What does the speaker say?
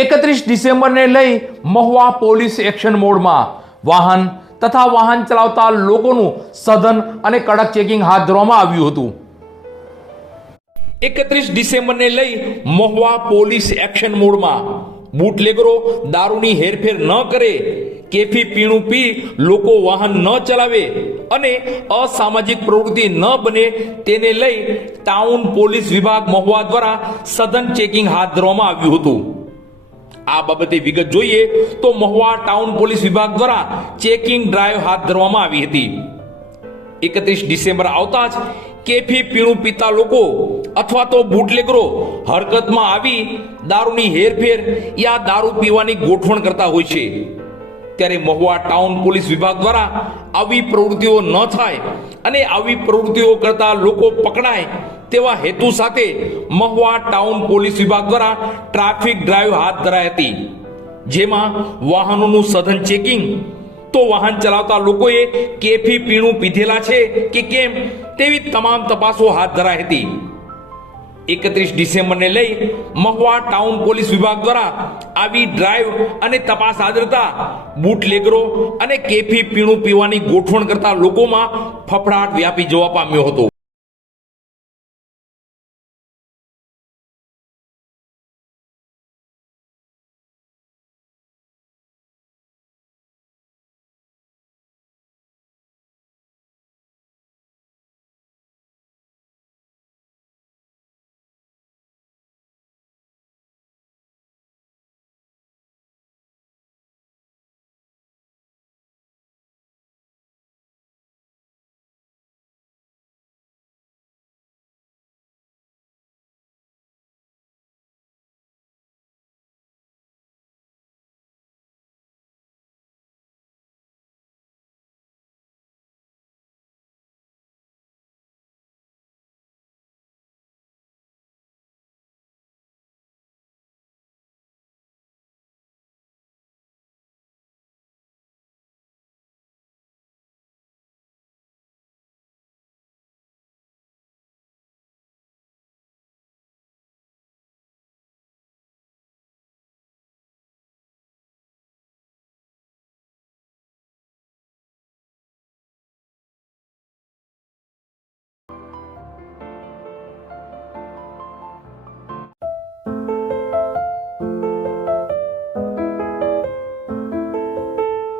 એકત્રીસ ડિસેમ્બરને લઈ Mahuva police action મોડમાં વાહન તથા વાહન ચલાવતા લોકોનું સઘન અને કડક ચેકિંગ હાથ ધરવામાં આવ્યું હતું. એકત્રીસ ડિસેમ્બરને લઈ મહુવા પોલીસ એક્શન મોડમાં બુટલેગરો દારૂની હેરફેર ન કરે, કેફી પીણું પી, લોકો વાહન ન ચલાવે અને અસામાજિક પ્રવૃત્તિ ન બને તેને લઈ ટાઉન પોલીસ વિભાગ મહુવા દ્વારા સઘન ચેકિંગ હાથ ધરવામાં આવ્યું હતું. આ બાબતે વિગત જોઈએ તો મહુવા ટાઉન પોલીસ વિભાગ દ્વારા ચેકિંગ ડ્રાઈવ હાથ ધરવામાં આવી હતી. એકત્રીસ ડિસેમ્બર આવતા જ કેફી પીણું પીતા લોકો અથવા તો બુટલેગરો હરકતમાં આવી દારૂની હેરફેર યા દારૂ પીવાની ગોઠવણ કરતા હોય છે. ત્યારે મહુવા ટાઉન પોલીસ વિભાગ દ્વારા આવી પ્રવૃત્તિઓ ન થાય અને આવી પ્રવૃત્તિઓ કરતા લોકો પકડાય તેવા હેતુ સાથે મહુવા ટાઉન પોલીસ વિભાગ દ્વારા ટ્રાફિક ડ્રાઈવ હાથ ધરાઈ હતી. જેમાં વાહનોનું સઘન ચેકિંગ, તો વાહન ચલાવતા લોકોએ કેફી પીણું પીધેલા છે કે કેમ તેવી તમામ તપાસો હાથ ધરાઈ હતી. એકત્રીસ ડિસેમ્બરને લઈ મહુવા ટાઉન પોલીસ વિભાગ દ્વારા આવી ડ્રાઈવ અને તપાસ આદરતા બુટલેગરો અને કેફી પીણું પીવાની ગોઠવણ કરતા લોકોમાં ફફડાટ વ્યાપી જવા પામ્યો હતો.